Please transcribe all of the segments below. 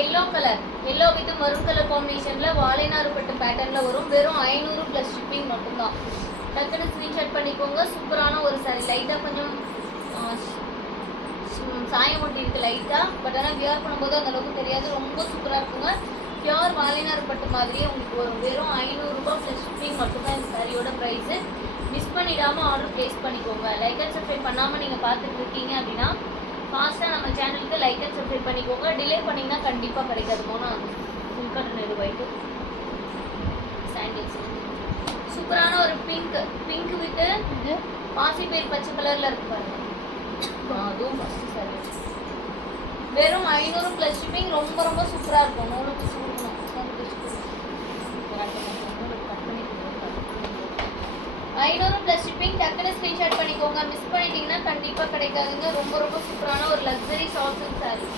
Yellow colour, yellow with maroon colour காம்பினேஷன்ல வாழைநாறு பட்டு பேட்டர்ன்ல வரும். வெறும் 500 + ஷிப்பிங் மட்டும்தான். டக்குன்னு ஸ்கிரீன்ஷாட் பண்ணிக்கோங்க. சூப்பரான ஒரு சாரி. லைட்டாக கொஞ்சம் சாயம் ஒட்டி இருக்கு லைட்டாக, பட் ஆனால் வியர் பண்ணும்போது அந்த அளவுக்கு தெரியாது. ரொம்ப சூப்பராக இருக்குங்க. பியூர் வாழைநாறு பட்டு மாதிரியே உங்களுக்கு வரும். வெறும் 500 ரூபாய் + ஷிப்பிங் மட்டும்தான் இந்த சாரியோட ப்ரைஸு. மிஸ் பண்ணிடாமல் ஆர்டர் ப்ளேஸ் பண்ணிக்கோங்க. லைக் அண்ட் சப்ஸ்கிரைப் பண்ணாமல் நீங்கள் பார்த்துட்டு இருக்கீங்க அப்படின்னா ஃபாஸ்ட்டாக நம்ம சேனலுக்கு லைக் அண்ட் சப்ஸ்கிரைப் பண்ணிக்கோங்க. டிலே பண்ணிங்கன்னா கண்டிப்பாக கிடைக்காது. போனால் அது சில்காட்டன் எடுவாயிட்டு சாண்டில்ஸ் சூப்பரான ஒரு பிங்க் வித் பாசிப்பயிர் பச்சை கலரில் இருக்கு பாருங்க. அதுவும் ஃபஸ்ட்டு சாரி. வெறும் 500 + ஷிப்பிங். ரொம்ப ரொம்ப சூப்பராக இருக்கும். நூறு பீஸ் கொடுக்கணும். 500 + ஷிப்பிங். டக்குனு ஸ்க்ரீன்ஷாட் பண்ணிக்கோங்க. மிஸ் பண்ணிட்டீங்கன்னா கண்டிப்பாக கிடைக்காதுங்க. ரொம்ப ரொம்ப சூப்பரான ஒரு luxury soft silk sorry.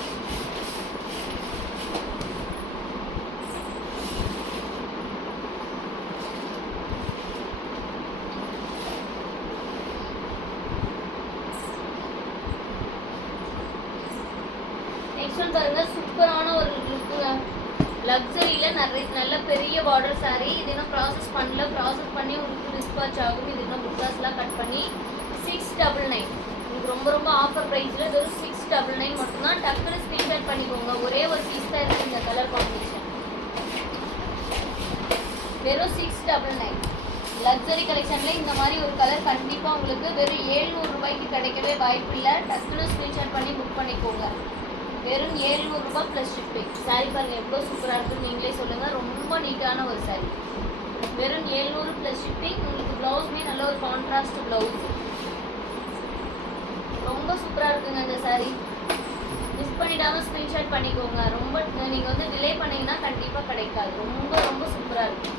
Next one பாருங்க. சூப்பரான ஒரு லுக்குங்க. லக்ஸரியில் நல்ல பெரிய பார்டர் சாரீ. இது இன்னும் ப்ராசஸ் பண்ணல. ப்ராசஸ் பண்ணி உங்களுக்கு டிஸ்பாச் ஆகும். இது இன்னும் புக்காஸ்லாம் கட் பண்ணி 699. உங்களுக்கு ரொம்ப ரொம்ப ஆஃபர் ப்ரைஸில் இது ஒரு 699 மட்டும்தான். டக்குனு ஸ்க்ரீன்ஷாட் பண்ணிக்கோங்க. ஒரே ஒரு பீஸ் தான் இருக்குது இந்த கலர் காம்பினேஷன். வெறும் 699. லக்ஸரி கலெக்ஷனில் இந்த மாதிரி ஒரு கலர் கண்டிப்பாக உங்களுக்கு வெறும் 700 ரூபாய்க்கு கிடைக்கவே வாய்ப்பு இல்லை. டக்குனு ஸ்க்ரீன்ஷாட் பண்ணி புக் பண்ணிக்கோங்க. வெறும் 700 ரூபாய் + ஷிப்பிங். சாரி பாருங்கள் எவ்வளோ சூப்பராக இருக்குன்னு நீங்களே சொல்லுங்கள். ரொம்ப நீட்டான ஒரு சாரி. வெறும் 700 + ஷிப்பிங். உங்களுக்கு ப்ளவுஸுமே நல்ல ஒரு கான்ட்ராஸ்ட் ப்ளவுஸ். ரொம்ப சூப்பராக இருக்குங்க இந்த சாரி. மிஸ் பண்ணிடாமல் ஸ்க்ரீன்ஷாட் பண்ணிக்கோங்க. ரொம்ப நீங்கள் வந்து டிலே பண்ணிங்கன்னா கண்டிப்பாக கிடைக்காது. ரொம்ப ரொம்ப சூப்பராக இருக்கும்.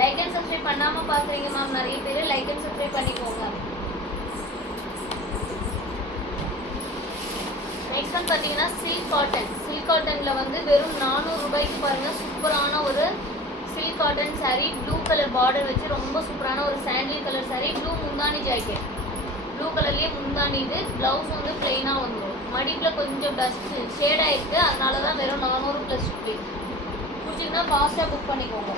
லைக் அண்ட் சப்ஸ்கிரைப் பண்ணாமல் பார்க்குறீங்க மேம் நிறைய பேர். லைக் அண்ட் சப்ஸ்கிரைப் பண்ணிக்கோங்க. நெக்ஸ்ட் ஒன் பார்த்தீங்கன்னா சில்க் காட்டன். சில்க் காட்டனில் வந்து வெறும் 400 ரூபாய்க்கு பாருங்கள். சூப்பரான ஒரு silk cotton sari. Blue colour border வச்சு ரொம்ப சூப்பரான ஒரு சாண்டில் கலர் சாரீ. ப்ளூ முந்தானி ஜாக்கெட். ப்ளூ கலர்லேயே முந்தானி. இது ப்ளவுஸ் வந்து பிளெயினாக வந்துடும். மடிப்பில் கொஞ்சம் டஸ்ட் ஷேடாக இருக்குது. அதனால தான் வெறும் 400 + ஷிப்பிங். பிடிச்சிங்கன்னா ஃபாஸ்ட்டாக புக் பண்ணிக்கோங்க.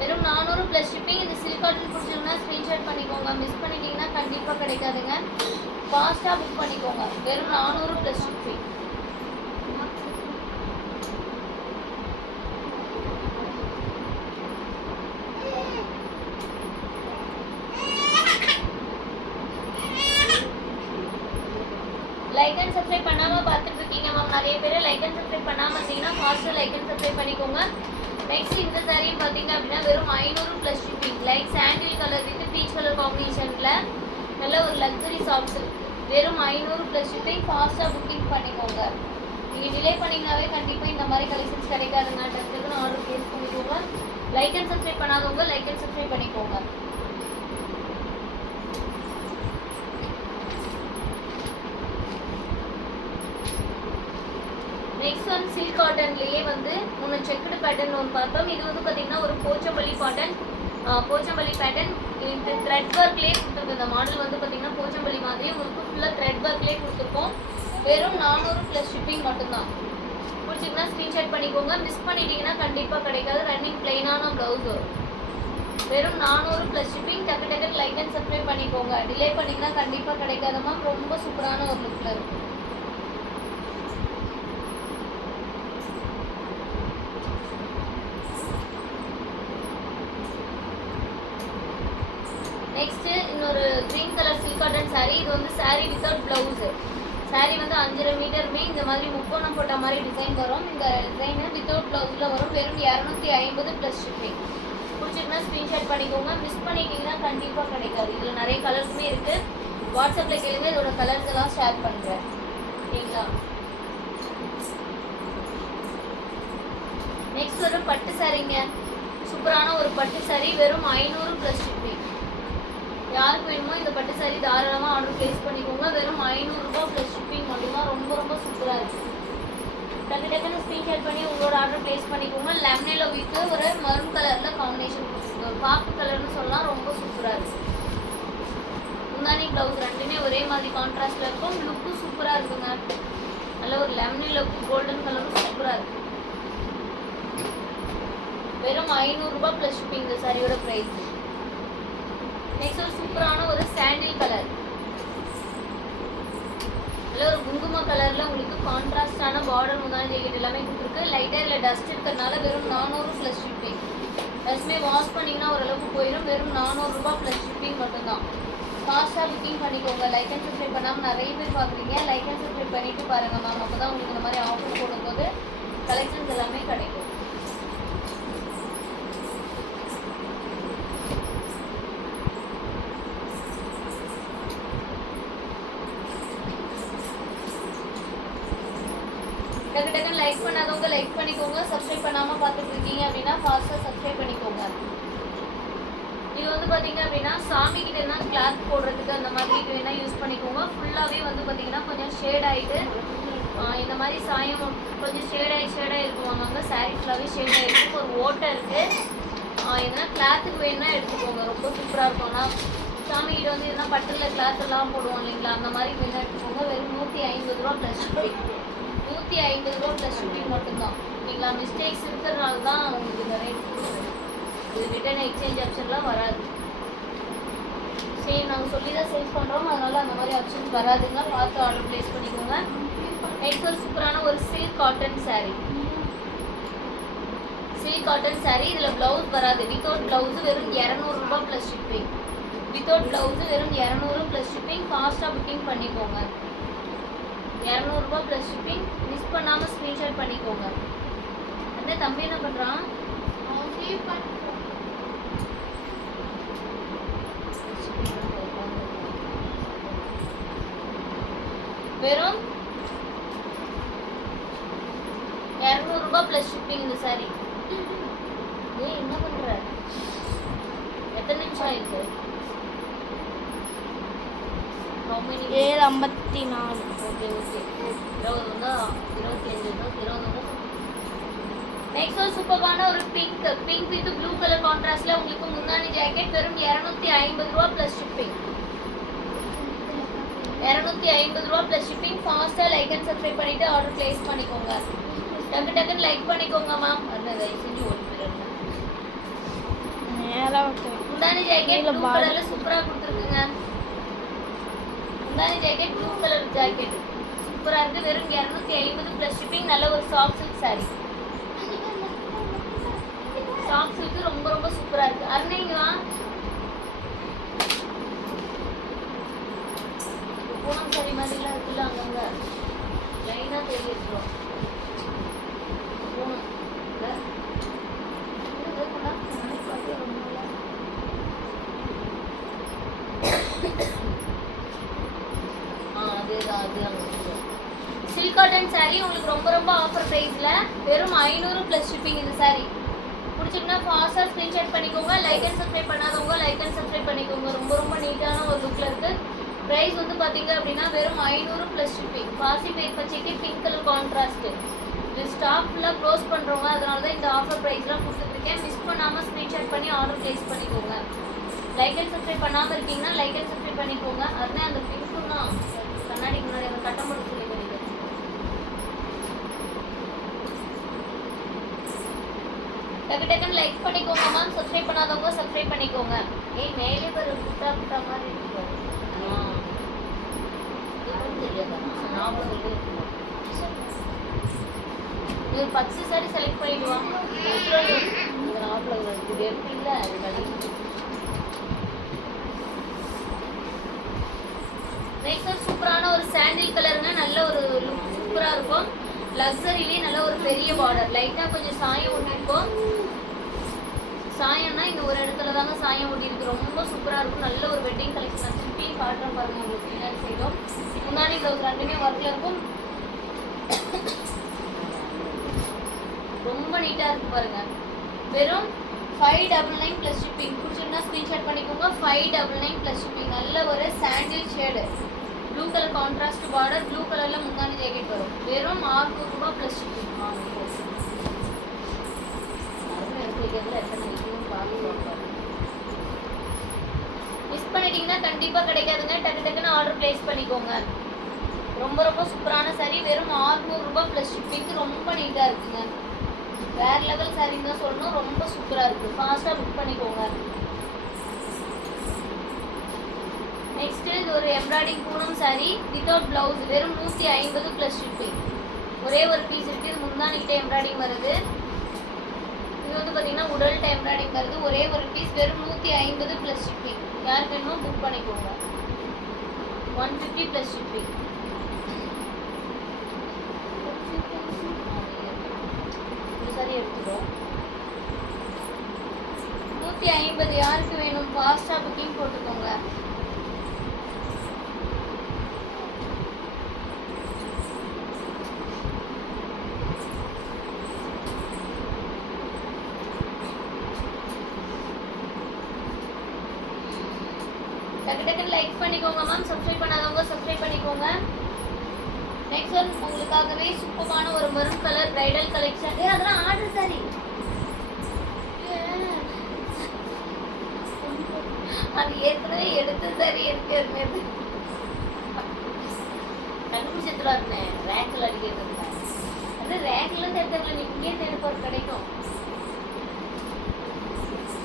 வெறும் 400 + ஷிப்பிங். இந்த சில்க் காட்டன் பிடிச்சிங்கன்னா ஸ்க்ரீன்ஷாட் பண்ணிக்கோங்க. மிஸ் பண்ணிட்டீங்கன்னா கண்டிப்பாக கிடைக்காதுங்க. ஃபாஸ்ட்டாக புக் பண்ணிக்கோங்க. வெறும் 400 + ஷிப்பிங். லைக் அண்ட் சப்ஸ்கிரைப் பண்ணாமல் பார்த்துட்டு இருக்கீங்க மேம் நிறைய பேர். லைக் அண்ட் சப்ஸ்கிரைப் பண்ணாமல் இருந்தீங்கன்னா ஃபாஸ்ட்டாக லைக் அண்ட் சப்ஸ்கிரைப் பண்ணிக்கோங்க. நெக்ஸ்ட் இந்த சாரியும் பார்த்தீங்க அப்படின்னா வெறும் 500 + shipping. Light sandal colour with peach colour காம்பினேஷனில் நல்ல ஒரு லக்ஸரி சாஃப்ட் சில்க். வெறும் 500 + ஷிப்பிங். ஃபாஸ்ட்டாக புக்கிங் பண்ணிக்கோங்க. நீங்கள் டிலே பண்ணிங்கனாவே கண்டிப்பாக இந்த மாதிரி கலெக்ஷன்ஸ் கிடைக்காதுங்க. டக்குன்னு ஆர்டர் ப்ளேஸ் பண்ணிக்கோங்க. லைக் அண்ட் சப்ஸ்கிரைப் பண்ணாதவங்க லைக் அண்ட் சப்ஸ்கிரைப் பண்ணிக்கோங்க. நெக்ஸ்ட் ஒன் சில்க் காட்டன்லேயே வந்து முன்ன செக்குடு பேட்டர்ன் ஒன்று பார்த்தோம். இது வந்து பார்த்தீங்கன்னா ஒரு போச்சம்பள்ளி பேட்டர்ன். இது த்ரெட் ஒர்க்லேயே கொடுத்துருக்கோம். இந்த மாடல் வந்து பார்த்தீங்கன்னா போச்சம்பள்ளி மாதிரி உங்களுக்கு ஃபுல்லாக த்ரெட் ஒர்க்லேயே கொடுத்துருக்கோம். வெறும் 400 + ஷிப்பிங் மட்டும்தான். பிடிச்சிங்கன்னா ஸ்க்ரீன்ஷாட் பண்ணிக்கோங்க. மிஸ் பண்ணிட்டீங்கன்னா கண்டிப்பாக கிடைக்காது. ரன்னிங் பிளெயினான ப்ளவுஸ் வரும். வெறும் 400 + ஷிப்பிங். டக்கு லைக் அண்ட் சப்ஸ்கிரைப் பண்ணிக்கோங்க. டிலே பண்ணிங்கன்னா கண்டிப்பாக கிடைக்காது மேம். ரொம்ப சூப்பரான ஒரு லுக்கில் இருக்கும். நெக்ஸ்ட்டு இன்னொரு green colour silk cotton sari. இது வந்து சாரீ வித்தவுட் ப்ளவுஸு. சாரி வந்து 5.5 மீட்டருமே இந்த மாதிரி முக்கோணம் போட்ட மாதிரி டிசைன் வரும். இந்த டிசைன் வித்தவுட் ப்ளவுஸில் வரும். வெறும் 250 ப்ளஸ் ஷிப்பிங். பிடிச்சிருக்குன்னா ஸ்க்ரீன்ஷாட் பண்ணிக்கோங்க. மிஸ் பண்ணிட்டீங்கன்னா கண்டிப்பாக கிடைக்காது. இதில் நிறைய கலர்ஸுமே இருக்குது. வாட்ஸ்அப்பில் கேளுங்க, இதோட கலர்ஸ் எல்லாம் ஷேர் பண்ணுறேன். ஓகேங்களா? நெக்ஸ்ட் ஒரு பட்டு சாரீங்க. சூப்பரான ஒரு பட்டு சாரீ, வெறும் 500 ப்ளஸ் ஷிப்பிங். யாருக்கு வேணுமோ இந்த பட்டு சாரீ தாராளமாக ஆர்டர் ப்ளேஸ் பண்ணிக்கோங்க. வெறும் 500 ரூபா ப்ளஸ் ஷிப்பிங் மட்டும்தான். ரொம்ப ரொம்ப சூப்பராக இருக்குது. டக்குன்னு ஸ்க்ரீன்ஷாட் பண்ணி உங்களோட ஆர்டர் ப்ளேஸ் பண்ணிக்கோங்க. லெமனேல வித் ஒரு மரூன் கலரில் காம்பினேஷன் கொடுத்துருங்க. ஒரு காப்பு கலர்னு சொல்லலாம். ரொம்ப சூப்பராக இருக்குது. முந்தானி ப்ளவுஸ் ரெண்டுமே ஒரே மாதிரி கான்ட்ராஸ்டில் இருக்கும். லுக்கும் சூப்பராக இருக்குங்க. நல்ல ஒரு லெமனேல கோல்டன் கலரும் சூப்பராக இருக்குது. வெறும் 500 ரூபா ப்ளஸ் ஷிப்பிங் இந்த சாரியோட ப்ரைஸ். நெக்ஸ்ட் ஒரு சூப்பரான ஒரு சாண்டில் கலர். நல்ல ஒரு குங்கும கலர்ல உங்களுக்கு கான்ட்ராஸ்டான பார்டர் முந்தானி ஜாக்கெட் எல்லாமே கொடுத்துருக்கு. லைட்டாக இதில் டஸ்ட் இருக்கிறதுனால வெறும் 400 ப்ளஸ் ஷிப்பிங். டஸ்ட்மே வாஷ் பண்ணிங்கன்னா ஓரளவுக்கு போயிடும். வெறும் 400 ரூபா ப்ளஸ் ஷிப்பிங் மட்டும்தான். ஃபாஸ்ட்டாக புக்கிங் பண்ணிக்கோங்க. லைக் அண்ட் சப்ஸ்கிரைப் பண்ணாமல் நிறைய பேர் பார்க்குறீங்க. லைக் அண்ட் சப்ஸ்கிரைப் பண்ணிட்டு பாருங்கள் மேம். அப்போ தான் உங்களுக்கு இந்த மாதிரி ஆஃபர் போடும்போது கலெக்ஷன்ஸ் எல்லாமே கிடைக்கும். டக்கு லைக் பண்ணாதவங்க லைக் பண்ணிக்கோங்க. சப்ஸ்கிரைப் பண்ணாமல் பார்த்துட்டு இருக்கீங்க அப்படின்னா ஃபாஸ்ட்டாக சப்ஸ்கிரைப் பண்ணிக்கோங்க. இது வந்து பார்த்தீங்க அப்படின்னா சாமி கிட்ட என்ன கிளாத் போடுறதுக்கு அந்த மாதிரி வேணால் யூஸ் பண்ணிக்கோங்க. ஃபுல்லாகவே வந்து பார்த்தீங்கன்னா கொஞ்சம் ஷேட் ஆகிட்டு இந்த மாதிரி சாயம் கொஞ்சம் ஷேடாகி இருக்குவாங்க. சாரீ ஃபுல்லாகவே ஷேட் ஆகிருக்கு. ஒரு ஓட்டை இருக்குது. எதனா கிளாத்துக்கு வேணுன்னா எடுத்துக்கோங்க. ரொம்ப சூப்பராக இருக்கும். ஆனால் சாமி கிட்ட வந்து எதனா பட்டில் கிளாத் எல்லாம் போடுவோம் இல்லைங்களா, அந்த மாதிரி வேணால் எடுத்துக்கோங்க. வெறும் 150 ரூபா ப்ளஸ் ஷிப்பிங். 150 ரூபா ப்ளஸ் ஷிப்பிங் மட்டும்தான். ஓகேங்களா? மிஸ்டேக்ஸ் இருக்கிறதுனால தான் உங்களுக்கு இந்த ரேட் கொடுக்குறது. இது ரிட்டர்ன் எக்ஸ்சேஞ்ச் ஆப்ஷன்லாம் வராது. சேம் நாங்கள் சொல்லி தான் சேல்ஸ் பண்ணுறோம். அதனால் அந்த மாதிரி ஆப்ஷன்ஸ் வராதுங்க. பார்த்து ஆர்டர் ப்ளேஸ் பண்ணிக்கோங்க. நெக்ஸ்ட் ஒரு சூப்பரான ஒரு silk cotton sari. Silk cotton sari. இதில் ப்ளவுஸ் வராது. வித்தவுட் ப்ளவுஸு வெறும் 200 ரூபா ப்ளஸ் ஷிப்பிங். வித்தவுட் ப்ளவுஸு வெறும் 200 ப்ளஸ் ஷிப்பிங். ஃபாஸ்ட்டாக புக்கிங் பண்ணிக்கோங்க. 200 ரூபா ப்ளஸ் ஷிப்பிங். மிஸ் பண்ணாமல் ஸ்க்ரீன்ஷாட் பண்ணிக்கோங்க. அந்த தம்பி என்ன பண்ணுறான்? வெறும் 200 ரூபா ப்ளஸ் ஷிப்பிங் இந்த சாரி. என்ன பண்ணுற? எத்தனை நிமிஷம் ஆயிருக்கு? 7:54. ஓகே 20 வந்தா 25 20 நெக்ஸ்ட் ஒரு சூப்பரான ஒரு பிங்க் வித் ப்ளூ கலர் கான்ட்ராஸ்ட்ல உங்களுக்கு முந்தானி ஜாக்கெட். வெறும் 250 ரூபா ப்ளஸ் ஷிப்பிங். 250 ரூபா ப்ளஸ் ஷிப்பிங். ஃபாஸ்ட்டாக லைக் அண்ட் சப்ஸ்கிரைப் பண்ணிட்டு ஆர்டர் ப்ளேஸ் பண்ணிக்கோங்க. டக்குன்னு லைக் பண்ணிக்கோங்க மேம். அந்த தயவு செஞ்சு ஓடி போயிடுங்க. முந்தானி ஜாக்கெட் ப்ளூ கலர்ல சூப்பராக கொடுத்துருக்குங்க. முந்தானி ஜாக்கெட் ப்ளூ கலர் ஜாக்கெட் சூப்பராக இருக்குது. வெறும் 250 ப்ளஸ் ஷிப்பிங். நல்ல ஒரு soft silk sari. Soft silk ரொம்ப ரொம்ப சூப்பராக இருக்குது. அருணைங்களா பூனம் சாரி மாதிரிலாம் இருக்குல்ல, அங்கங்க லைனாக தெரியும். பூனம் அதேதான் அதுதான். சில்க் காட்டன் சாரீ உங்களுக்கு ரொம்ப ரொம்ப ஆஃபர் ப்ரைஸில் வெறும் 500 ப்ளஸ் ஷிப்பிங் இந்த சாரீ. பிடிச்சிங்கன்னா ஃபாஸ்ட்டாக ஸ்க்ரீன்ஷாட் பண்ணிக்கோங்க. லைக் அண்ட் சப்ஸ்கிரைப் பண்ணாதவங்க லைக் அண்ட் சப்ஸ்கிரைப் பண்ணிக்கோங்க. ரொம்ப ரொம்ப நீட்டான ஒரு லுக்கில் இருக்குது. ப்ரைஸ் வந்து பார்த்தீங்க அப்படின்னா வெறும் 500 ப்ளஸ் ஷிப்பிங். பாசி பயிர் பச்சைக்கு பிங்க் கலர் கான்ட்ராஸ்ட்டு. இது ஸ்டாக் ஃபுல்லாக க்ளோஸ் பண்ணுறவங்க. அதனால தான் இந்த ஆஃபர் ப்ரைஸ்லாம் கொடுத்துருக்கேன். மிஸ் பண்ணாமல் ஸ்க்ரீன்ஷாட் பண்ணி ஆர்டர் ப்ளேஸ் பண்ணிக்கோங்க. லைக் அண்ட் சப்ஸ்கிரைப் பண்ணாமல் இருக்கீங்கன்னா லைக் அண்ட் சப்ஸ்கிரைப் பண்ணிக்கோங்க. அதுதான் அந்த பிங்க்கும் தான் கண்ணாடிக்கு முன்னாடி அந்த கட்டம் போட்டு சொல்லி பண்ணிக்கோங்க. டக்குன்னு லைக் பண்ணிக்கோங்க மேம். சப்ஸ்கிரைப் பண்ணாதவங்க சப்ஸ்கிரைப் பண்ணிக்கோங்க. மேலே ஒரு புட்டா மாதிரி இருக்கு. இது 10 சாரி செலக்ட் பண்ணிடுவான். நாட்டில் எப்படி இல்லை அது கிடைக்கும். நெக்ஸ்ட் சூப்பரான ஒரு சாண்டில் கலருங்க. நல்ல ஒரு லுக் சூப்பராக இருக்கும். லக்ஸரிலேயே நல்ல ஒரு பெரிய பார்டர். லைட்டாக கொஞ்சம் சாயம் ஒட்டிருக்கும். சாயம்னா இந்த ஒரு இடத்துல தாங்க சாயம் ஒட்டிருக்கு. ரொம்ப சூப்பராக இருக்கும். நல்ல ஒரு வெட்டிங் கலெக்ஷன். திருப்பியும் காட்டுறேன் பாருங்க உங்களுக்கு பின்னாடி சைடும். முன்னாடி ப்ளவுஸ் ரெண்டுமே ஒர்க்கில் இருக்கும். ரொம்ப நீட்டாக இருக்கு பாருங்க. வெறும் 599 ப்ளஸ் ஷிப்பிங். பிடிச்சிருந்தா ஸ்க்ரீன்ஷாட் பண்ணிக்கோங்க. 599 ப்ளஸ் ஷிப்பிங். நல்ல ஒரு sandal shade, blue colour contrast border, blue கலரில் முந்தானி ஜாக்கெட் வரும். வெறும் 600 ரூபாய் ப்ளஸ் ஷிப்பிங். மிஸ் பண்ணிட்டீங்கன்னா கண்டிப்பாக கிடைக்காதுங்க. டக்கு டக்குன்னு ஆர்டர் பிளேஸ் பண்ணிக்கோங்க. ரொம்ப ரொம்ப சூப்பரான சாரி. வெறும் 600 ரூபாய் ப்ளஸ் ஷிப்பிங்க்கு ரொம்ப நீட்டாக இருக்குங்க. வேற லெவல் சாரின்னு தான் சொல்லணும். ரொம்ப சூப்பராக இருக்குது. ஃபாஸ்ட்டாக புக் பண்ணிக்கோங்க. நெக்ஸ்ட் இது ஒரு embroidering Poonam sari without blouse. வெறும் 150 ப்ளஸ் ஷிப்பிங். ஒரே ஒரு பீஸ் இருக்குது. இது முந்தானிக்கிட்ட எம்ப்ராய்டிங் வருது. இது வந்து பார்த்தீங்கன்னா உடல்கிட்ட எம்ப்ராய்டிங் வருது. ஒரே ஒரு பீஸ். வெறும் 150 ப்ளஸ் ஷிப்பிங். யாருக்கு வேணுமோ புக் பண்ணிக்கோங்க. 150 ப்ளஸ் ஷிப்பிங். சரி எடுத்துக்கிறோம். 150 யாருக்கு வேணும்? ஃபாஸ்ட்டாக புக்கிங் போட்டுக்கோங்க. டக்கு டக்குன்னு லைக் பண்ணிக்கோங்க மேம். சப்ஸ்கிரைப் பண்ணாதவங்க சப்ஸ்கிரைப் பண்ணிக்கோங்க. நெக்ஸ்ட் ஒன் உங்களுக்காகவே சூப்பரான ஒரு மெரூன் கலர் பிரைடல் கலெக்ஷன். அதெல்லாம் ஆர்டர் சாரி. அது ஏற்கனவே எடுத்த சாரி இருக்கு. கண்டுபிடிச்சதுல இருந்தேன். ரேக்கில் அடிக்கிறது. அது ரேக்ல இருந்து எடுத்ததுல நீ இங்கே எனக்கு ஒரு கிடைக்கும்.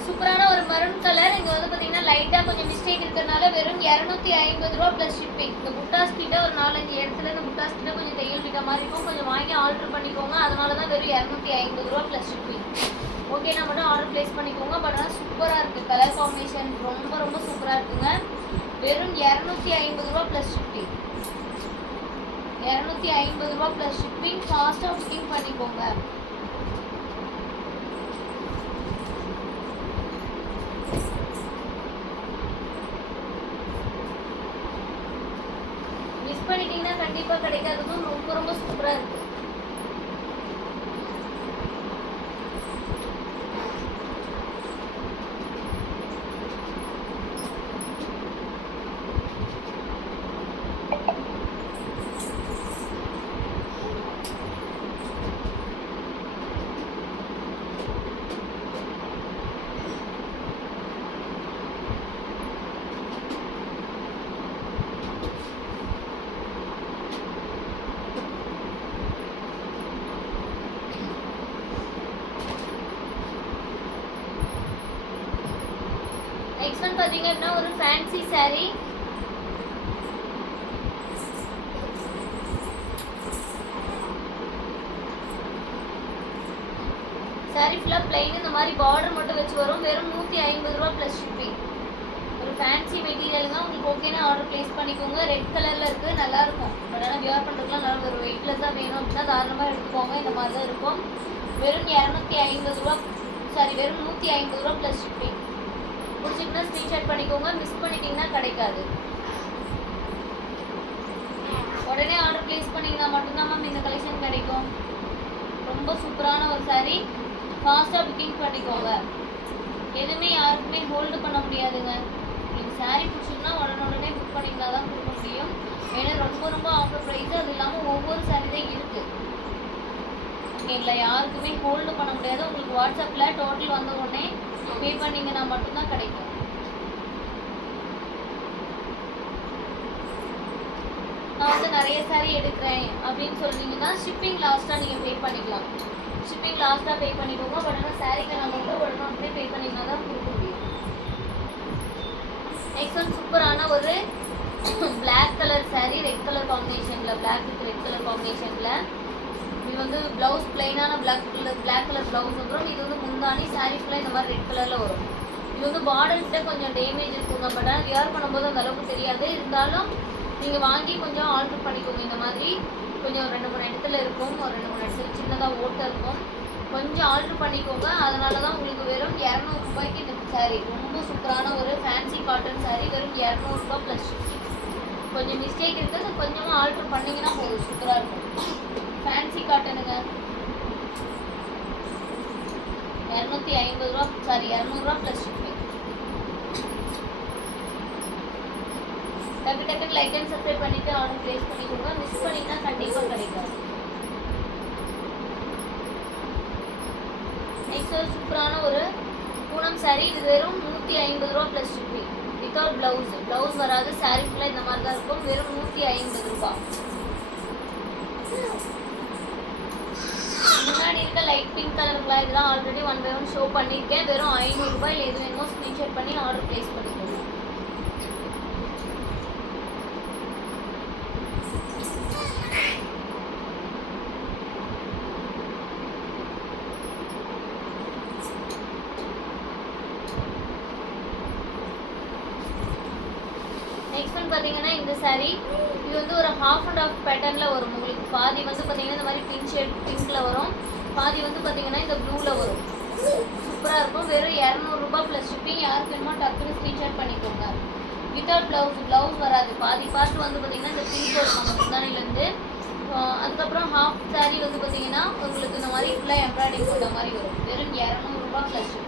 சூப்பரான ஒரு மரூன் கலர். இங்கே வந்து பார்த்தீங்கன்னா லைட்டாக கொஞ்சம் மிஸ்டேக் இருக்கிறதுனால வெறும் 250 ரூபா ப்ளஸ் ஷிப்பிங். இந்த புட்டாஸ் கிட்ட ஒரு 4-5 இடத்துல இந்த புட்டாஸ் கிட்ட கொஞ்சம் தையல் கிட்ட மாதிரி இருக்கும். கொஞ்சம் வாங்கி ஆர்டர் பண்ணிக்கோங்க. அதனால தான் வெறும் 250 ரூபா ப்ளஸ் ஷிப்பிங். ஓகேனா மட்டும் ஆர்டர் ப்ளேஸ் பண்ணிக்கோங்க. பட் ஆனால் சூப்பராக இருக்குது. கலர் காம்பினேஷன் ரொம்ப ரொம்ப சூப்பராக இருக்குங்க. வெறும் 250 ரூபா ப்ளஸ் ஷிப்பிங். 250 ரூபா ப்ளஸ் ஷிப்பிங். ஃபாஸ்ட்டாக புக்கிங் பண்ணிக்கோங்க. மிஸ் பண்ணிட்டீங்கன்னா கண்டிப்பாக கிடைக்காதுக்கும். ரொம்ப ரொம்ப சூப்பராக இருக்குது. நெக்ஸ்ட் ஒன் பார்த்தீங்க அப்படின்னா ஒரு ஃபேன்சி சாரீ. சாரீ ஃபுல்லாக பிளைன். இந்த மாதிரி பார்டர் மட்டும் வச்சு வரும். வெறும் 150 ரூபா ப்ளஸ் ஷிப்பிங். ஒரு ஃபேன்சி மெட்டீரியலுங்க. உங்களுக்கு ஓகேனா ஆர்டர் ப்ளேஸ் பண்ணிக்கோங்க. ரெட் கலரில் இருக்குது. நல்லாயிருக்கும். பட் ஆனால் வியர் பண்ணுறதுக்குலாம் நல்லா ஒரு வெயிட்லெஸ்ஸாக வேணும் அப்படின்னா தாராளமாக எடுத்துக்கோங்க. இந்த மாதிரி தான் இருக்கும். வெறும் 250 ரூபா. சாரி வெறும் 150 ரூபா ப்ளஸ் ஷிப்பிங். பிடிச்சிங்கன்னா ஸ்க்ரீன்ஷாட் பண்ணிக்கோங்க. மிஸ் பண்ணிட்டீங்கன்னா கிடைக்காது. உடனே ஆர்டர் ப்ளேஸ் பண்ணிங்கன்னா மட்டும்தான் மேம் இந்த கலெக்ஷன் கிடைக்கும். ரொம்ப சூப்பரான ஒரு சாரீ. ஃபாஸ்ட்டாக புக்கிங் பண்ணிக்கோங்க. எதுவுமே யாருக்குமே ஹோல்டு பண்ண முடியாதுங்க. உங்களுக்கு சாரீ பிடிச்சிருந்தா உடனே புக் பண்ணிங்கன்னா தான் கொடுக்க முடியும். ஏன்னா ரொம்ப ரொம்ப ஆஃபர் ப்ரைஸ். அது இல்லாமல் ஒவ்வொரு சாரீ தான் இருக்குது. ஓகேங்களா? யாருக்குமே ஹோல்டு பண்ண முடியாது. உங்களுக்கு வாட்ஸ்அப்பில் டோட்டல் வந்த உடனே பே பண்ணிங்கன்னா மட்டும்தான் கிடைக்கும். நான் வந்து நிறைய சாரீ எடுக்கிறேன் அப்படின்னு சொன்னீங்கன்னா ஷிப்பிங் லாஸ்ட்டாக நீங்கள் பே பண்ணிக்கலாம். ஷிப்பிங் லாஸ்ட்டாக பே பண்ணிக்கோங்க. பட் ஆனால் சாரீக்கு நம்ம வந்து உடனே பே பண்ணிங்கன்னா தான் கொடுக்க முடியும். நெக்ஸ்ட் ஒன் சூப்பரான ஒரு black colour sari. Red colour காம்பினேஷனில், பிளாக் வித் ரெட் கலர் காம்பினேஷனில். இது வந்து ப்ளவுஸ் பிளைனான பிளாக் கலர் ப்ளவுஸ். அப்புறம் இது வந்து முந்தானி. சாரீ ஃபுல்லாக இந்த மாதிரி ரெட் கலரில் வரும். இது வந்து பார்டர் கிட்ட கொஞ்சம் டேமேஜ் இருக்குங்க. பட் ஆனால் வியர் பண்ணும்போது அந்த அளவுக்கு தெரியாது. இருந்தாலும் நீங்கள் வாங்கி கொஞ்சம் ஆல்ட்ரு பண்ணிக்கோங்க. இந்த மாதிரி கொஞ்சம் 2-3 இடத்துல இருக்கும், ஒரு 2-3 இடத்துல சின்னதாக ஓட்டை இருக்கும், கொஞ்சம் ஆல்ட்ரு பண்ணிக்கோங்க. அதனால தான் உங்களுக்கு வெறும் 200 ரூபாய்க்கு இந்த சாரீ. ரொம்ப சூப்பரான ஒரு ஃபேன்சி காட்டன் சாரீ, வெறும் 200 ரூபா ப்ளஸ் கொஞ்சம் மிஸ்டேக் இருக்குது, கொஞ்சமாக ஆல்ட்ரு பண்ணிங்கன்னா போதும், சூப்பராக இருக்கும். ஃபேன்சி காட்டனுங்க, 250 ரூபா, சாரி 200 ரூபா ப்ளஸ் ஷிப்பிங். டக்கு டக்குன்னு லைக் அண்ட் சப்ஸ்கிரைப் பண்ணிட்டு ஆர்டர் பிளேஸ் பண்ணிக்கோங்க. மிஸ் பண்ணிங்கன்னா கண்டிப்பாக கிடைக்கும். நெக்ஸ்ட் ஒரு சூப்பரான ஒரு பூனம் சாரீ, இது வெறும் 150 ரூபா plus shipping without blouse. Blouse வராது, சாரீ ஃபுல்லாக இந்த மாதிரி தான் இருக்கும், வெறும் 150 ரூபா. முன்னாடி இருக்க லைட் பிங்க் கலருக்குலாம் இதெல்லாம் ஆல்ரெடி 1 by 1 ஷோ பண்ணியிருக்கேன். வெறும் 500 ரூபாய். எது வேணுமோ ஸ்க்ரீன்ஷாட் பண்ணி ஆர்டர் பிளேஸ் பண்ணிக்கோங்க. நெக்ஸ்ட் ஒன் பார்த்தீங்கன்னா இந்த சாரீ, இது வந்து ஒரு ஹாஃப் அண்ட் ஆஃப் பேட்டர்னில் வரும். உங்களுக்கு பாதி வந்து பார்த்தீங்கன்னா இந்த மாதிரி பிங்க் ஷேட் பிங்க்கில் வரும், பாதி வந்து பார்த்தீங்கன்னா இந்த ப்ளூவில் வரும். சூப்பராக இருக்கும். வெறும் 200 ரூபா ப்ளஸ் ஷிப்பிங். யாருக்கு வேணுமோ டக்குன்னு ஸ்க்ரீன்ஷாட் பண்ணிக்கோங்க. வித்தவுட் ப்ளவுஸ், ப்ளவுஸ் வராது. பாதி பார்ட் வந்து பார்த்தீங்கன்னா இந்த பிங்க் வரும் நம்ம முந்தானிலேருந்து. அதுக்கப்புறம் ஹாஃப் சாரீ வந்து பார்த்தீங்கன்னா உங்களுக்கு இந்த மாதிரி ஃபுல்லாக எம்ப்ராய்டிங் போட்ட மாதிரி வரும். வெறும் 200 ரூபா ப்ளஸ் ஷிப்பிங்.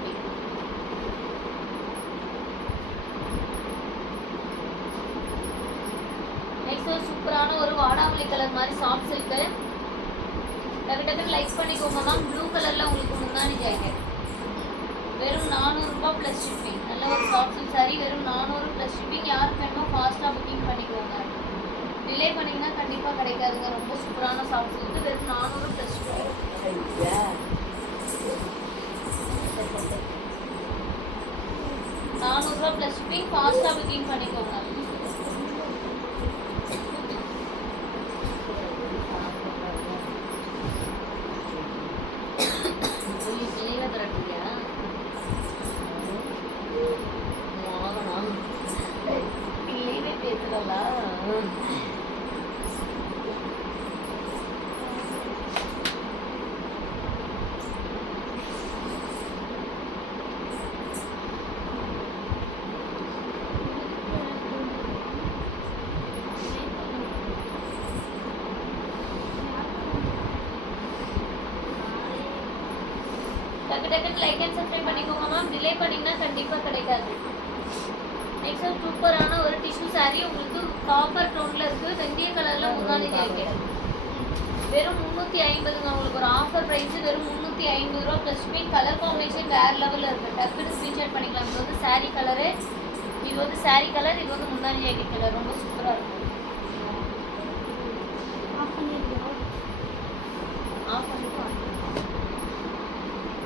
நெக்ஸ்ட் ஒரு சூப்பரான ஒரு வாடாமல்லி கலர் மாதிரி சாஃப்ட் சில்க்கு. டக்கு டக்குன்னு லைக் பண்ணிக்கோங்க மேம். ப்ளூ கலரில் உங்களுக்கு முந்தானி ஜாக்கெட், வெறும் 400 ரூபா ப்ளஸ் ஷிப்பிங். நல்ல ஒரு சாஃப்ட் சில்க் சாரீ, வெறும் 400 ப்ளஸ் ஷிப்பிங். யாருக்கு வேணுமோ ஃபாஸ்ட்டாக புக்கிங் பண்ணிக்கோங்க. டிலே பண்ணிங்கன்னா கண்டிப்பாக கிடைக்காதுங்க. ரொம்ப சூப்பரான சாஃப்ட் சில்க்கு, வெறும் 400 ப்ளஸ் ஷிப்பிங். 400 ரூபா ப்ளஸ் ஷிப்பிங். ஃபாஸ்ட்டாக புக்கிங் பண்ணிக்கோங்க. டக்கு டக்குன்னு லைக் அண்ட் சப்ஸ்கிரைப் பண்ணிக்கோங்க மேம். டிலே பண்ணிங்கன்னா கண்டிப்பாக கிடைக்காது. நெக்ஸ்ட் ஒரு சூப்பரான ஒரு டிஷ்யூ சாரீ, உங்களுக்கு காப்பர் டோனில் இருக்குது, வெந்தய கலரில் முந்தானி ஜாக்கெட். வெறும் 350ங்க. உங்களுக்கு ஒரு ஆஃபர் ப்ரைஸ், வெறும் 350 ரூபா ப்ளஸ் ஷிப்பிங். கலர் காம்பினேஷன் வேறு லெவலில் இருக்குது. டக்குன்னு ஸ்க்ரீன்ஷாட் பண்ணிக்கலாம். இது வந்து சாரீ கலரு, இது வந்து சாரீ கலர், இது வந்து முந்தானி ஜாக்கெட் கலர். ரொம்ப சூப்பராக இருக்கும்.